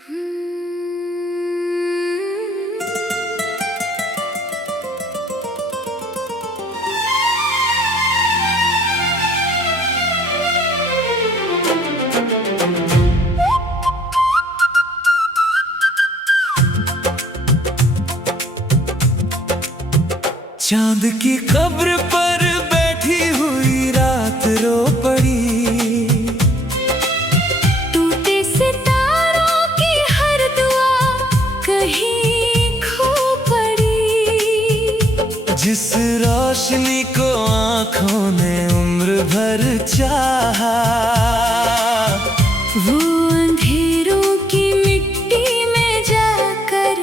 चांद की कब्र पर बैठी हुई रात रो पड़ी। टूटे सितारों की हर दुआ कहीं खो पड़ी। जिस रोशनी को आंखों ने उम्र भर चाहा, वो अंधेरों की मिट्टी में जाकर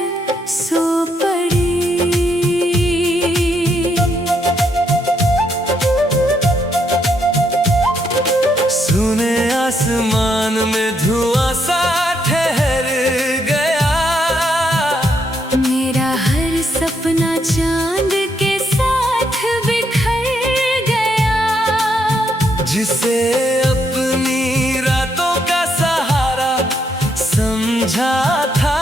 सो पड़ी। सुने आसमान में धुआं सा ठहर गया। मेरा हर सपना चांद के साथ बिखर गया। जिसे अपनी रातों का सहारा समझा था,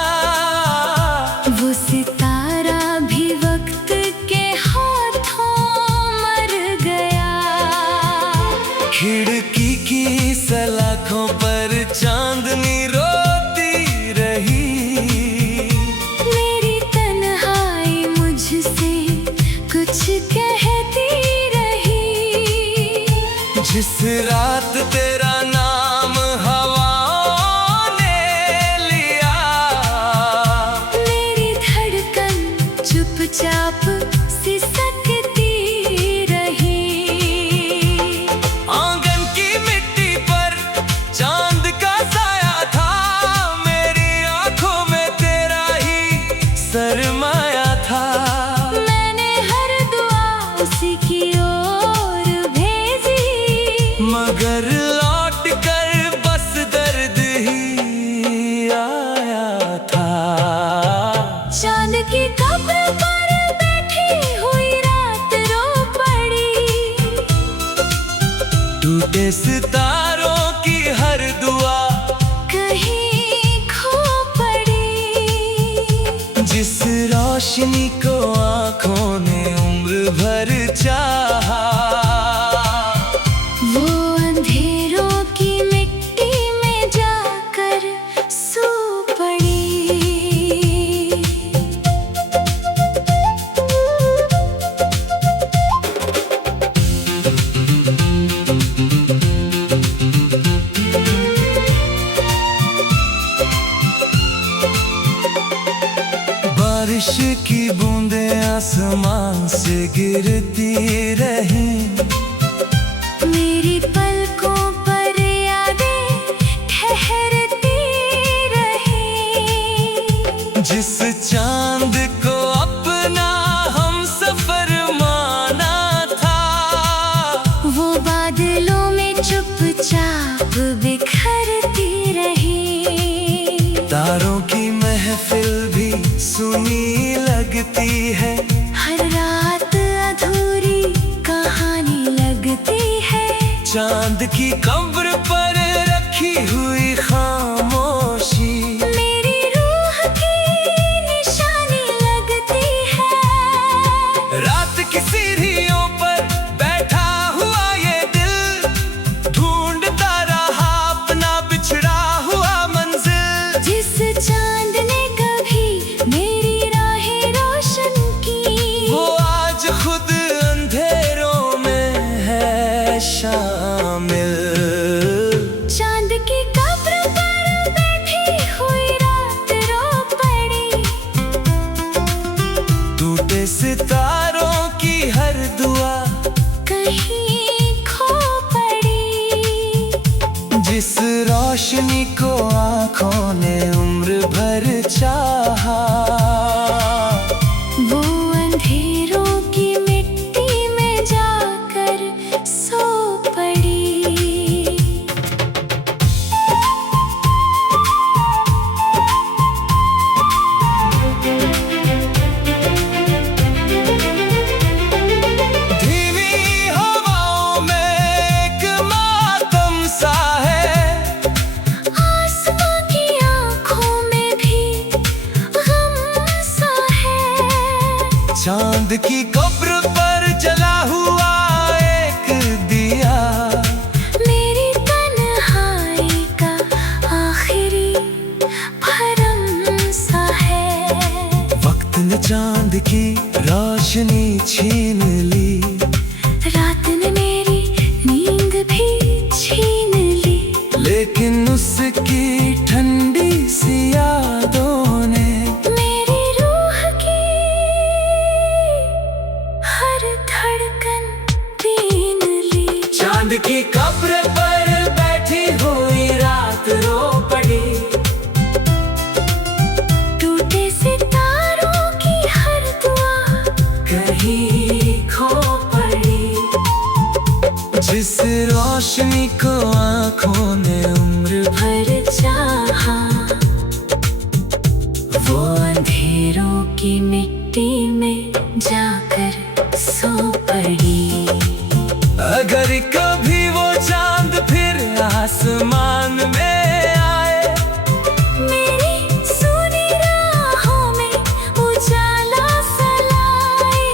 वो सितारा भी वक्त के हाथों मर गया। खिड़की की सलाखों पर चांदनी रोती रही। मेरी तन्हाई मुझसे कुछ कहती रही। जिस रात तेरा नाम हवाओं ने लिया, मेरी धड़कन चुपचाप सिसकती रही। आंगन की मिट्टी पर चांद का साया था। मेरी आंखों में तेरा ही सरमाया था। मैंने हर दुआ उसी की ओर भेजी, मगर लौट कर बस दर्द ही आया था। चांद की कब्र पर बैठी हुई रात रो पड़ी। टूटे सितारों की हर दुआ कहीं खो पड़ी। जिस रोशनी को आंखों ने उम्र भर चाहा, वो अंधेरों की मिट्टी में जाकर सो पड़ी। बारिश की बूंदें आसमान से गिरती रहीं। मेरी पलकों पर यादें ठहरती रहीं। जिस चांद को अपना हम सफर माना था, वो बादलों में चुपचाप बिखरती रही। तारों की महफिल भी सुनी लगती है। हर रात अधूरी कहानी लगती है। चांद की कब्र पर रखी हुई खामोशी, मेरी रूह की निशानी लगती है। रात की सीढ़ियों पर बैठा हुआ ये दिल, ढूंढता रहा अपना बिछड़ा हुआ मंजिल। जिस चांद ने कभी मेरी राहें रोशन की, वो आज खुद अंधेरों में है शामिल। चांद की कब्र पर बैठी हुई रात रो पड़ी। टूटे सितारों की हर दुआ कहीं खो पड़ी। जिस रोशनी को आंखों ने उम्र भर चाहा, वो अंधेरों की मिट्टी में जाकर सो पड़ी। धीमी हवाओं में एक मातम सा है। आसमां की आंखों में की कब्र पर जला हुआ एक दिया, मेरी तन्हाई का आखिरी भरम सा है। वक्त ने चांद की रोशनी छीन ली, रात ने मेरी नींद भी छीन ली, लेकिन उसकी ठंडी सी यादों ने मेरी रूह की हर धड़कन छीन ली। चांद की कब्र पर बैठी हुई रात रो पड़ी, टूटे सितारों की हर दुआ कहीं खो पड़ी। जिस रोशनी को आंखों ने उम्र भर चाहा, वो अंधेरों की मिट्टी में जाकर सो पड़ी। अगर कभी वो चांद फिर आसमान में आए, मेरी सुनी राहों में उजाला सलाए,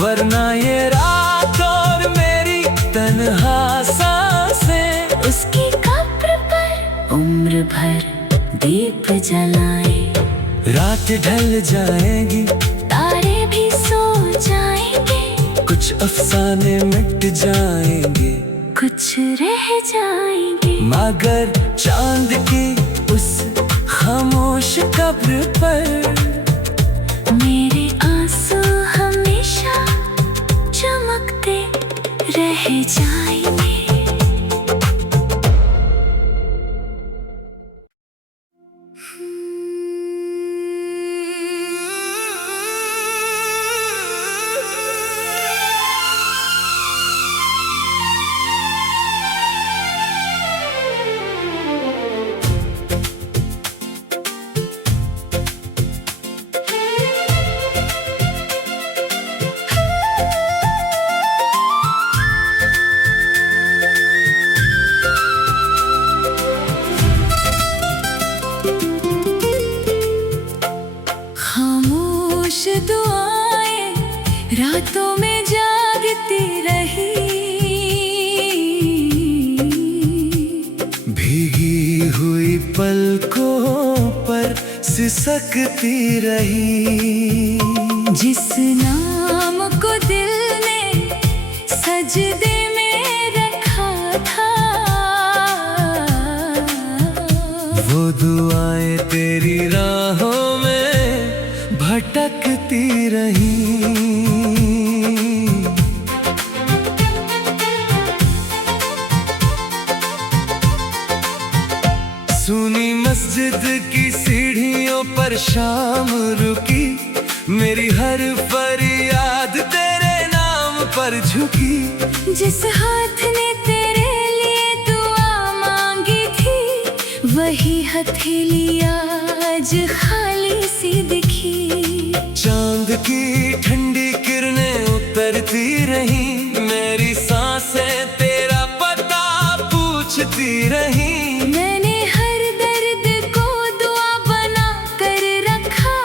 वरना ये रात और मेरी तन्हा सांसें उसकी कब्र पर उम्र भर दीप जलाए। रात ढल जाएगी, तारे भी सो जाएंगे, कुछ अफसाने मिट जाएंगे, कुछ रह जाएंगे, मगर चांद की उस खामोश कब्र पर मेरे आंसू हमेशा चमकते रह जाएंगे। खामोश दुआएं रातों में जागती रही, भीगी हुई पलकों पर सिसकती रही। जिस नाम को दिल ने सजदे में रखा था, वो दुआएं तेरी राहों में भटकती रही। सुनी मस्जिद की सीढ़ियों पर शाम रुकी, मेरी हर फरियाद तेरे नाम पर झुकी। जिस हाथ ने तेरे लिए दुआ मांगी थी, वही हथेली आज खाली सी दिखी। चांद की ठंडी किरणें उतरती रही, मेरी सांसें तेरा पता पूछती रही। मैंने हर दर्द को दुआ बना कर रखा,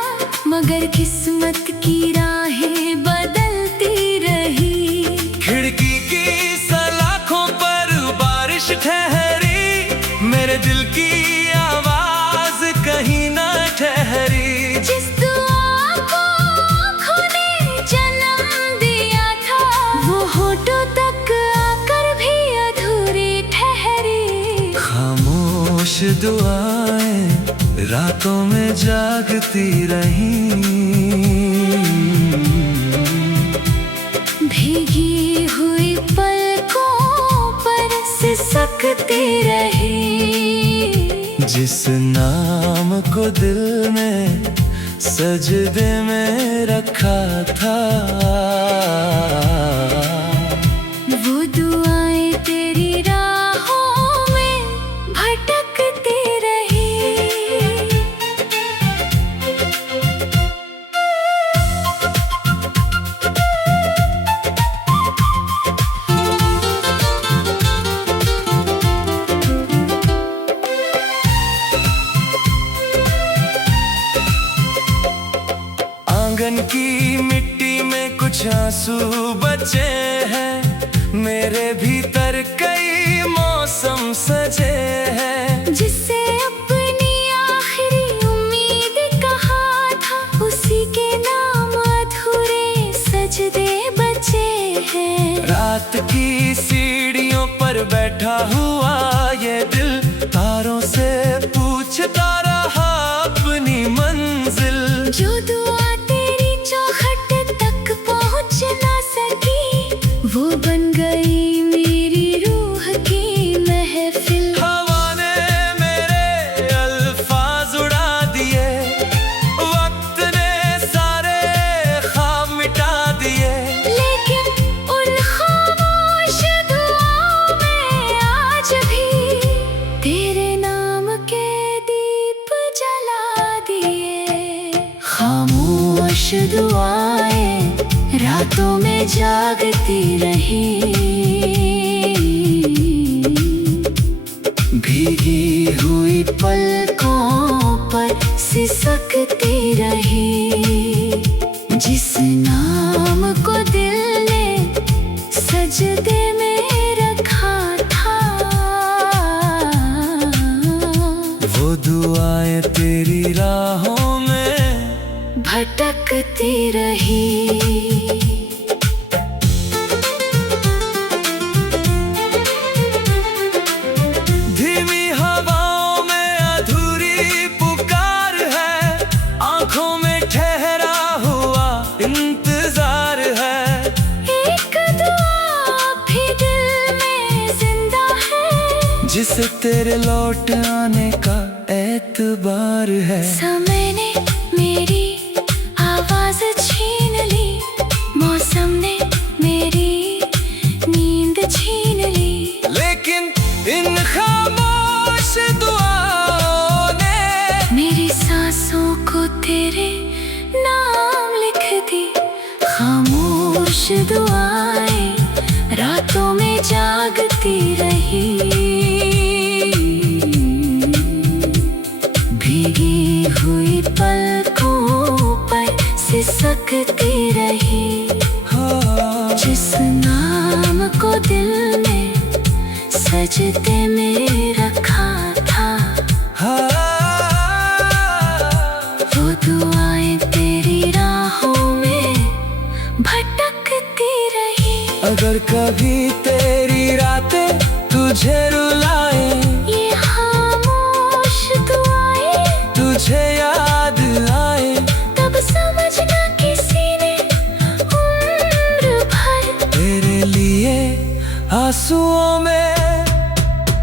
मगर किस्मत की राहें बदलती रही। खिड़की की सलाखों पर बारिश ठहरी, मेरे दिल की आवाज कहीं ना ठहरी। जिस दुआ को आँखों ने जन्म दिया था, वो होठों तक आकर भी अधूरी ठहरी। खामोश दुआएं रातों में जागती रही, भीगी हुई पलकों पर सिसकती रही। जिस नाम को दिल ने सजदे में रखा था, वो दुआएं तेरी राहों में भटकती रही। आंगन की मिट्टी में कुछ आंसू बचे हैं, मेरे भीतर कई मौसम सजे हैं। जिससे अपनी आखिरी उम्मीद कहा था, उसी के नाम अधूरे सजदे बचे हैं। रात की सीढ़ियों पर बैठा हुआ ये दिल, तारों से पूछता रहा अपनी मंजिल। जो दुआ तेरी चौखट तक पहुँच ना सकी, वो बन गई मेरी रूह की महफिल। हवा ने मेरे अल्फाज उड़ा दिए, वक्त ने सारे ख्वाब मिटा दिए। लेकिन उन खामोश दुआओं में आज भी तेरे नाम के दीप जला दिए। खामोश दुआएं रातों में जागती रही, भीगी हुई पलकों पर सिसकती रही। जिस नाम को दिल ने सजदे में रखा था, वो दुआएं तेरी राहों में भटकती रही। धीमी हवाओं में अधूरी पुकार है, आंखों में ठहरा हुआ इंतजार है। एक दुआ भी दिल में जिंदा है, जिसे तेरे लौट आने का एतबार है। समय ने मेरी आवाज छीन ली, मौसम ने मेरी नींद छीन ली। लेकिन इन खामोश दुआओं ने मेरी सांसों को तेरे नाम लिख दी। खामोश दुआएं रातों में जागती रही, भीगी हुई पलकों पर सिसकती रही। जिस नाम को दिल ने सजदे में रखा था, वो दुआएं तेरी राहों में भटकती रही। अगर कभी तेरी रातें तुझे रुलाए, ये खामोश दुआएं तुझे याद आए, तब समझना किसी ने उम्र भर तेरे लिए आंसुओं में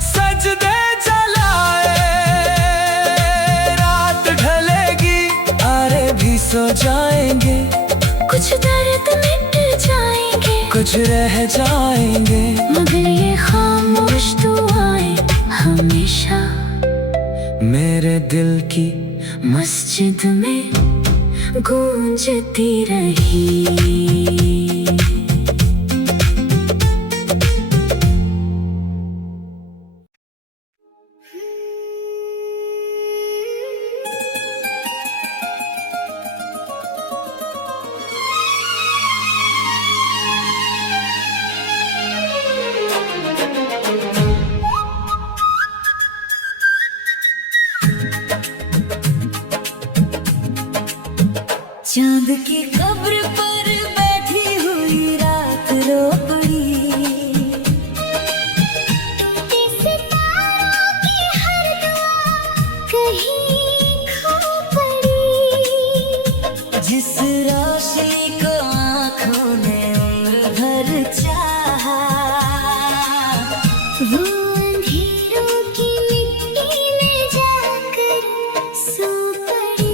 सजदे जलाए। रात ढलेगी, तारे भी सो जाएंगे, कुछ दर्द मिट जाएंगे, कुछ रह जाएंगे। मगर ये खामोश दुआएं हमेशा मेरे दिल की मस्जिद में गूंजती रही। चांद की कब्र पर बैठी हुई रात रो पड़ी, सितारों की हर दुआ कहीं खो पड़ी। जिस रोशनी को आँखों ने उम्र भर चाहा, वो अंधेरों की मिट्टी में जाकर सो पड़ी।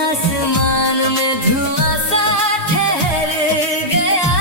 आसमान में धुआं सा ठहर गया,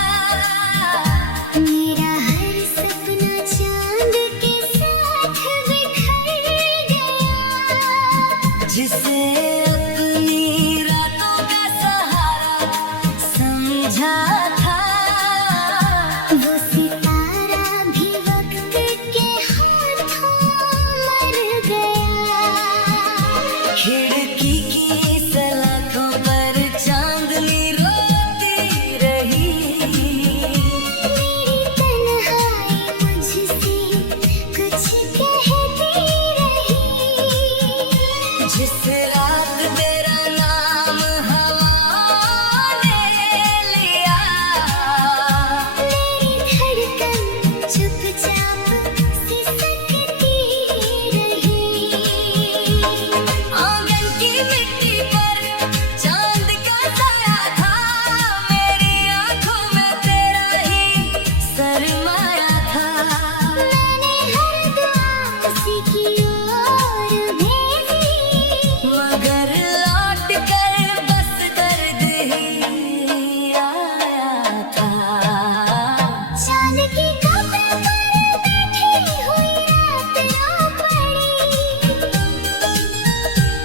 की कब्र पर बैठी हुई रात रो पड़ी।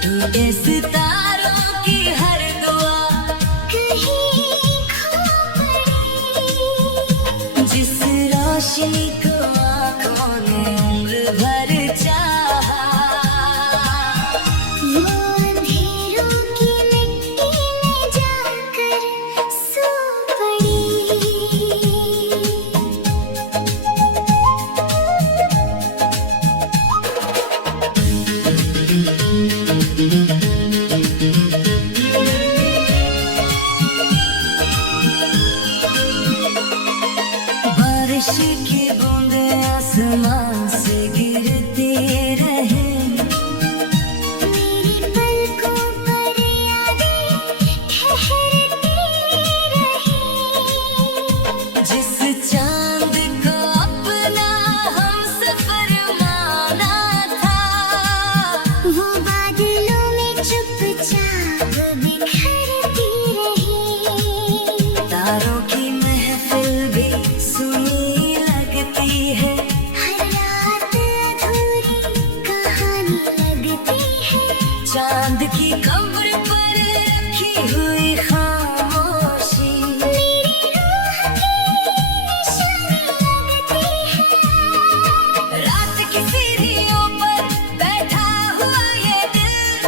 टूटे सितारों की हर दुआ कहीं खो पड़ी। जिस रोशनी को आँखों ने उम्र भर चाहा, वो अंधेरों की मिट्टी में जाकर सो पड़ी। बारिश की बूंदें आसमान से गिरती रहे, मेरी पलकों पर यादें ठहरती रही। जिस चांद को अपना हमसफर माना था, वो बादलों में चुपचाप बिखरती रही। तारों की महफिल भी सुनी लगती है, हर रात अधूरी कहानी लगती है। चांद की कब्र पर रखी हुई खामोशी मेरी रूह की निशानी लगती है। रात की सीढ़ियों पर बैठा हुआ ये दिल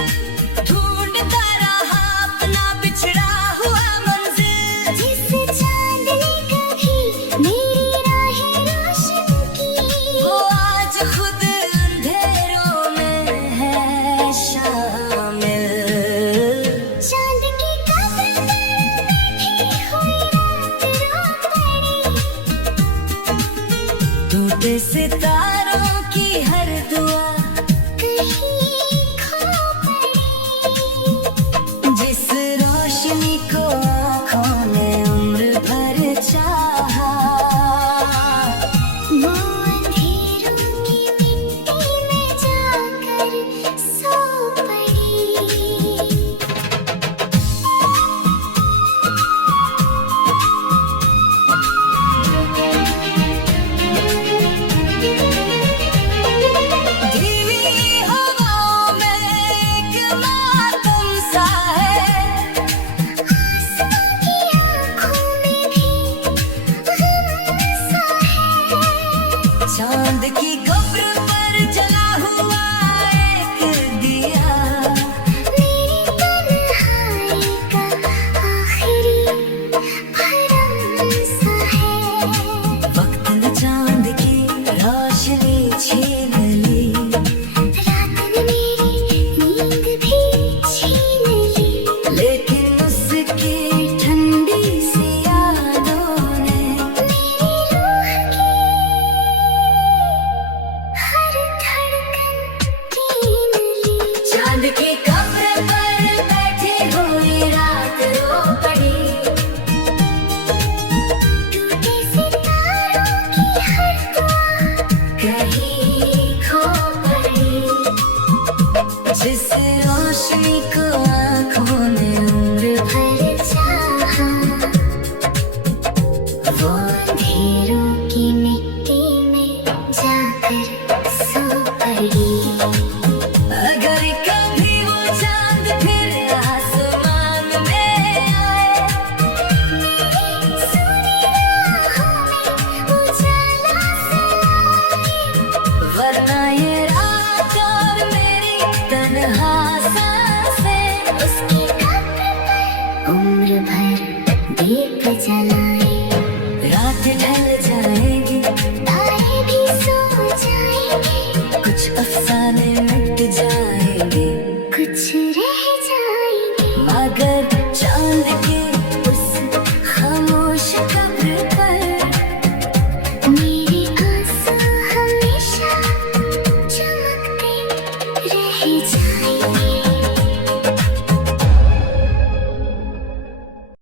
ढूंढता रहा अपना बिछड़ा हुआ मंजिल। जिस चांद ने कभी मेरी राहें रोशन की, वो आज खुद अंधेरों में है शामिल। चांद की कब्र पर बैठी हुई रात रो पड़ी। टूटे सितारों की हर दुआ कहीं खो पड़ी। जिस रोशनी को आँखों ने उम्र भर चाहा, वो अंधेरों की मिट्टी में जाकर सो पड़ी। धीमी हवाओं में एक मातम सा है, आसमां की आँखों में भी गम सा है। चांद की कब्र पर जला हुआ एक दिया मेरी तन्हाई का आखिरी भरम सा है। वक्त ने चांद की रोशनी छीन ली, रात ने मेरी नींद भी छीन ली। लेकिन उसकी ठंडी सी यादों ने मेरी रूह की हर धड़कन छीन ली। चांद की कब्र पर बैठी हुई रात रो पड़ी। टूटे सितारों की हर दुआ कहीं खो पड़ी। जिस रोशनी को आँखों ने उम्र भर चाहा, वो अंधेरों की मिट्टी में जाकर सो पड़ी। अगर कभी वो चांद फिर आसमान में आए, मेरी सुनी राहों में उजाला से लाए। वरना ये रात और मेरी तन्हा सांसें उसकी कब्र पर उम्र भर दीप जलाए। रात ढल जाएगी, तारे भी सो जाएंगे, कुछ अफसाने मिट जाएंगे, कुछ